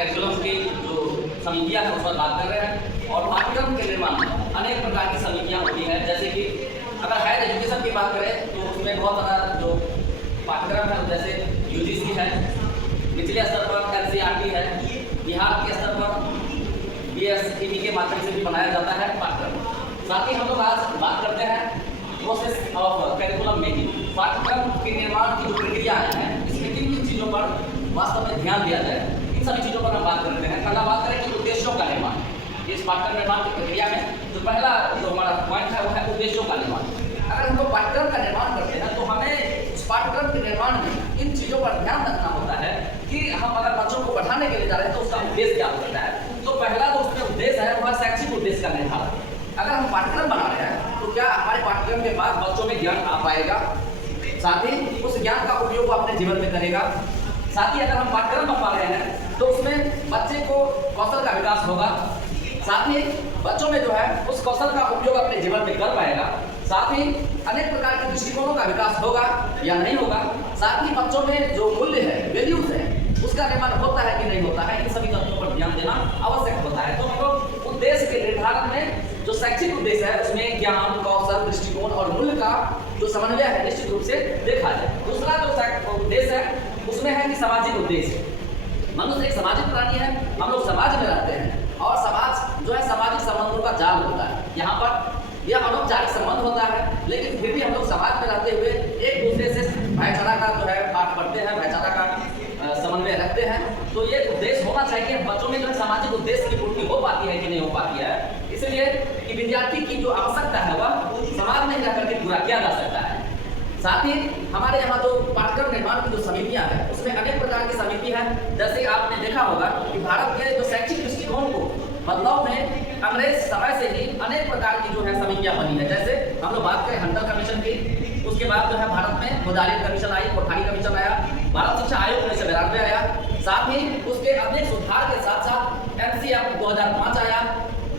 Curriculum की जो समितियाँ हैं उस पर बात कर रहे हैं। और पाठ्यक्रम के निर्माण में अनेक प्रकार की समितियाँ होती हैं, जैसे कि अगर हायर एजुकेशन की बात करें तो उसमें बहुत सारा जो पाठ्यक्रम है, जैसे यूजीसी है, निचले स्तर पर एनसीईआरटी है, बिहार के स्तर पर बीएसईबी के माध्यम से भी बनाया जाता है पाठ्यक्रम। साथ ही हम लोग आज बात करते हैं प्रोसेस ऑफ करिकुलम मेकिंग, पाठ्यक्रम के निर्माण की जो प्रक्रियाएँ हैं इसमें किन किन चीज़ों पर वास्तव में ध्यान दिया जाए, इन सभी चीज़ों पर हम बात करते हैं। पहला बात करें कि उद्देश्यों का निर्माण। इस पाठ्यक्रम निर्माण की प्रक्रिया में जो पहला जो हमारा पॉइंट है वो है उद्देश्यों का निर्माण। अगर हम लोग पाठ्यक्रम का निर्माण करते हैं तो हमें उस पाठ्यक्रम के निर्माण में इन चीज़ों पर ध्यान रखना होता है कि हम अगर बच्चों को बढ़ाने के लिए जा रहे हैं तो उसका उद्देश्य क्या होता है। तो पहला जो उसमें उद्देश्य है वह शैक्षिक उद्देश्य का निर्धारण। अगर हम पाठ्यक्रम बना रहे हैं तो क्या हमारे पाठ्यक्रम के बाद बच्चों में ज्ञान आ पाएगा, साथ ही उस ज्ञान का उपयोग वो अपने जीवन में करेगा। साथ ही अगर हम पाठ्यक्रम बनवा रहे हैं तो उसमें बच्चे को कौशल का विकास होगा, साथ ही बच्चों में जो है उस कौशल का उपयोग अपने जीवन में कर पाएगा, साथ ही अनेक प्रकार के दृष्टिकोणों का विकास होगा या नहीं होगा, साथ ही बच्चों में जो मूल्य है, वैल्यूज है, उसका निर्माण होता है कि नहीं होता है, इन सभी तत्वों पर ध्यान देना आवश्यक होता है। तो हम लोग उद्देश्य के निर्धारण में जो शैक्षिक उद्देश्य है उसमें ज्ञान, कौशल, दृष्टिकोण और मूल्य का जो समन्वय है निश्चित रूप से देखा जाए। दूसरा जो उद्देश्य है उसमें है कि सामाजिक उद्देश्य। मनुष्य एक सामाजिक प्राणी है, हम लोग समाज में रहते हैं और समाज जो है सामाजिक संबंधों का जाल होता है। यहाँ पर यह अनौपचारिक संबंध होता है, लेकिन फिर भी हम लोग समाज में रहते हुए एक दूसरे से भाईचारा का जो है पाठ पढ़ते हैं, भाईचारा का समन्वय रखते हैं। तो ये उद्देश्य होना चाहिए बच्चों में, जो है सामाजिक उद्देश्य की पूर्ति हो पाती है कि नहीं हो पाती है, इसलिए कि विद्यार्थी की जो आवश्यकता है वह समाज में रह करके पूरा किया जा सकता है। साथ ही हमारे यहाँ जो पाठ्यक्रम निर्माण की जो समितियाँ हैं उसमें अनेक प्रकार की समिति है। जैसे आपने देखा होगा कि भारत के जो शैक्षिक दृष्टिकोण को बदलाव में अंग्रेज समय से ही अनेक प्रकार की जो है समितियाँ बनी है। जैसे हम लोग बात करें हंटर कमीशन की, उसके बाद जो है भारत में मुजारिन कमीशन आई, कोठारी कमीशन आया, भारत शिक्षा आयोग 1992 आया, साथ ही उसके अनेक सुधार के साथ साथ एनसीएफ 2005 आया,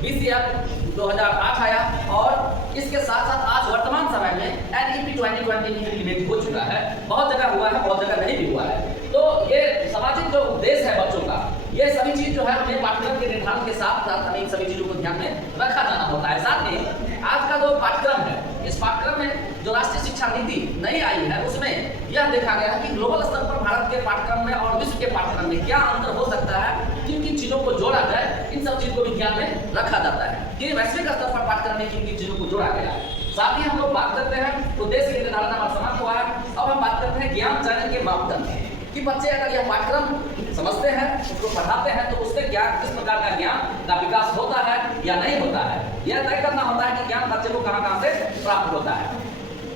बीसीएफ 2008 आया और इसके साथ साथ आज वर्तमान समय में एनईपी 2020 इम्प्लीमेंट हो चुका है। बहुत जगह हुआ है, बहुत जगह नहीं भी हुआ है। तो ये सामाजिक जो उद्देश्य है बच्चों का, ये सभी चीज जो है हमें पाठ्यक्रम के निर्धारण के साथ साथ हमें इन सभी चीजों को ध्यान में रखा जाना होता है। साथ ही आज का जो पाठ्यक्रम है, इस पाठ्यक्रम में जो राष्ट्रीय शिक्षा नीति नई आई है उसमें यह देखा गया है कि ग्लोबल स्तर पर भारत के पाठ्यक्रम में और विश्व के पाठ्यक्रम में क्या अंतर हो सकता है, किन किन चीजों को जोड़ा जाए, इन सब चीजों को भी ध्यान में रखा जाता है कि वैश्विक स्तर पर पाठ्यक्रम में किन किन चीजों को जोड़ा गया है। साथ ही हम लोग बात करते हैं उद्देश्य के निर्धारण हमारा समाप्त हुआ है। अब हम बात करते हैं ज्ञान चयन के मापदंड कि बच्चे अगर यह पाठ्यक्रम समझते हैं, उसको पढ़ाते हैं तो उससे क्या किस प्रकार का ज्ञान का विकास होता है या नहीं होता है, यह तय करना होता है कि ज्ञान बच्चे को कहाँ से प्राप्त होता है।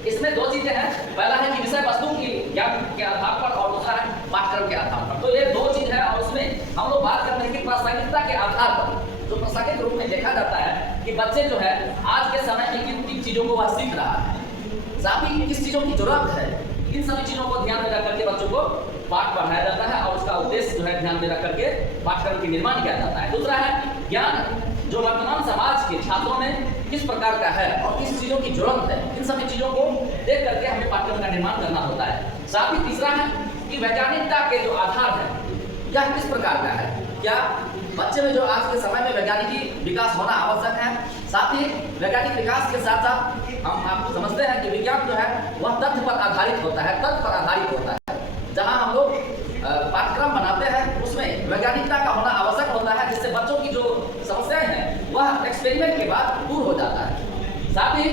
इसमें दो चीजें हैं, पहला है कि विषय वस्तु की ज्ञान के आधार पर और दूसरा है पाठ्यक्रम के आधार पर। तो ये दो चीज है और उसमें हम लोग बात करते हैं कि प्रासंगिकता के आधार पर जो प्रासंगिक रूप में देखा जाता है कि बच्चे जो है आज के समय में किन किन चीजों को वह सीख रहा है, साथ ही किस चीजों की जरूरत है, इन सभी चीजों को ध्यान में रख करके बच्चों को पाठ पढ़ाया जाता है और उसका उद्देश्य जो है ध्यान में रख करके पाठ्यक्रम की निर्माण किया जाता है। दूसरा है ज्ञान जो वर्तमान समाज के छात्रों में किस प्रकार का है और किस चीजों की जरूरत है, इन सभी चीजों को देख करके हमें पाठ्यक्रम का निर्माण करना होता है। साथ ही तीसरा है कि वैज्ञानिकता के जो आधार है यह किस प्रकार का है, क्या बच्चे में जो आज के समय में वैज्ञानिक विकास होना आवश्यक है। साथ ही वैज्ञानिक विकास के साथ साथ हम आपको समझते हैं कि विज्ञान जो है वह तथ्य पर आधारित होता है, तथ्य पर आधारित होता है। जहाँ हम लोग पाठ्यक्रम बनाते हैं उसमें वैज्ञानिकता का होना आवश्यक होता है, जिससे बच्चों की जो समस्याएं हैं वह एक्सपेरिमेंट के बाद दूर हो जाता है। साथ ही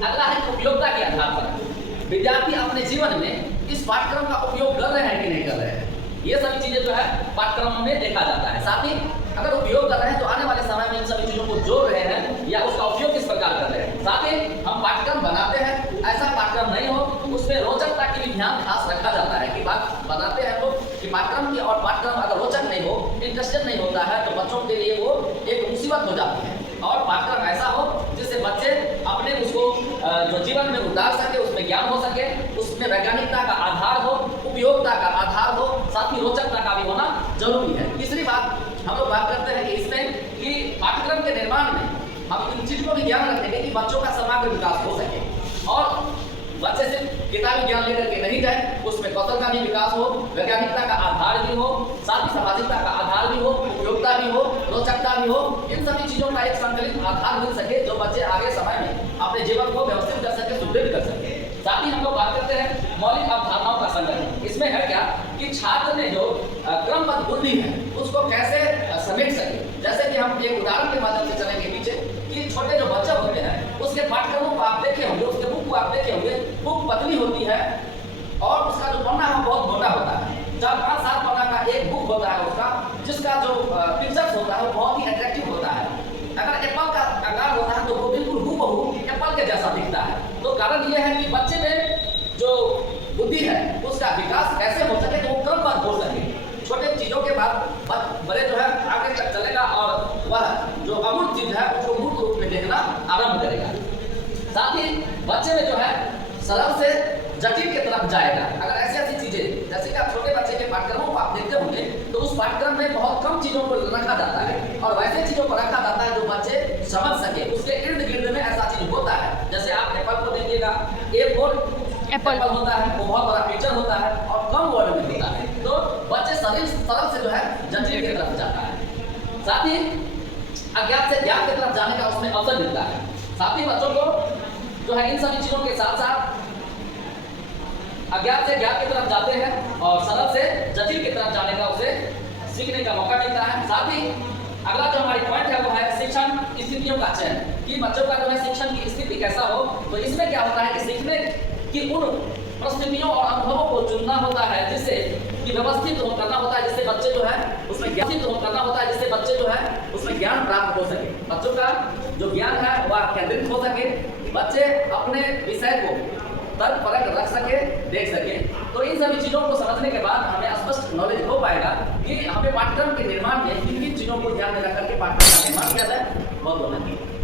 अगला है उपयोगिता के आधार पर विद्यार्थी अपने जीवन में इस पाठ्यक्रम का उपयोग कर रहे हैं कि नहीं कर रहे हैं, ये सभी चीजें जो है पाठ्यक्रम में देखा जाता है। साथ ही अगर उपयोग कर रहे हैं तो आने वाले समय में इन सभी चीजों को जोड़ रहे हैं या उसका उपयोग किस प्रकार कर रहे हैं। साथ ही हम पाठ्यक्रम बनाते हैं, ऐसा पाठ्यक्रम नहीं हो उसमें रोचकता की भी ध्यान खास रखा जाता है कि बात बनाते हैं लोग कि पाठ्यक्रम की और पाठ्यक्रम अगर रोचक नहीं हो, इंटरेस्टेड नहीं होता है तो बच्चों के लिए वो एक मुसीबत हो जाती है। और पाठ्यक्रम ऐसा हो जिससे बच्चे अपने उसको जो जीवन में उतार सके, उसमें ज्ञान हो सके, उसमें वैज्ञानिकता का आधार हो, उपयोगिता का आधार हो, साथ ही रोचकता का भी होना जरूरी है। तीसरी बात हम लोग बात करते हैं कि इसमें कि पाठ्यक्रम के निर्माण में हम इन चीज को भी ध्यान रखेंगे कि बच्चों का समग्र विकास हो सके और बच्चे सिर्फ किताबी ज्ञान लेकर के नहीं जाए, उसमें कौशल का भी विकास हो, वैज्ञानिकता का आधार भी हो, साथ ही सामाजिकता का आधार भी हो, इन सभी चीजों का एक संकलित आधार मिल सके जो बच्चे आगे समय में अपने जीवन को व्यवस्थित कर सके, सुदृढ़ कर सके। साथ ही हम लोग बात करते हैं मौलिक अवधारणाओं का संगठन। इसमें है क्या कि छात्र ने जो क्रमबद्ध बुद्धि है उसको कैसे समेट सके। जैसे कि हम एक उदाहरण के माध्यम से चलेंगे पीछे कि छोटे जो बच्चे होते हैं उसके पाठ्यक्रमों को आप देखे होंगे, उसके बुक को आप देखे होंगे, बुक पतली होती है और उसका जो पन्ना है बहुत मोटा होता है। 4-5-7 पन्ना का एक बुक होता है उसका, जिसका जो पिक्चर्स होता है वो बहुत ही अट्रैक्टिव होता है। अगर एप्पल का आकार होता है तो वो बिल्कुल हूबहू एप्पल के जैसा दिखता है। तो कारण ये है कि बच्चे में जो बुद्धि है उसका विकास कैसे हो सके, तो वो क्रमबद्ध हो सके। छोटे चीजों के बाद बड़े जो है आगे तक चलेगा और वह जो अमूर्त चीज है उसको मूर्त रूप में देखना आरंभ करेगा। साथ ही बच्चे में जो है सरल से जटिल की तरफ जाएगा। अगर ऐसी ऐसी चीजें जैसे कि आप छोटे बच्चे के पाठ्यक्रमों को आप देखते होंगे तो उस पाठ्यक्रम में बहुत कम चीजों को रखा जाता है और वैसे चीजों को रखा जाता है जो बच्चे समझ सके। उसके इर्द गिर्द में ऐसा चीज होता है, जैसे आप एप्पल को देखिएगा, एप्पल होता है, वो बहुत बड़ा पिक्चर होता है और कम वर्ड में होता है। तो बच्चे सरल से जो है जटिल की तरफ जाता है। साथ ही अज्ञात से ज्ञात की तरफ जाने का उसमें अवसर मिलता है। साथ ही बच्चों को जो है इन सभी चीजों के साथ साथ अज्ञात से ज्ञात की तरफ जाते हैं और सरल से जटिल की तरफ जाने का उसे सीखने का मौका मिलता है। साथ ही अगला जो हमारी पॉइंट है वो है शिक्षण स्थितियों का चयन, कि बच्चों का जो है शिक्षण की स्थिति कैसा हो। तो इसमें क्या होता है कि सीखने की उन परिस्थितियों और अनुभवों को चुनना होता है जिससे कि व्यवस्थित करना होता है, जिससे बच्चे जो है उसमें करना होता है, जिससे बच्चे जो है उसमें ज्ञान प्राप्त हो सके, बच्चों का जो ज्ञान है वह केंद्रित हो सके, बच्चे अपने विषय को तर्क परक रख सके, देख सके। तो इन सभी चीजों को समझने के बाद हमें स्पष्ट नॉलेज हो पाएगा कि हमें पाठ्यक्रम के निर्माण में किन किन चीजों को ध्यान में रख करके पाठ्यक्रम का निर्माण किया जाए। बहुत बहुत धन्यवाद।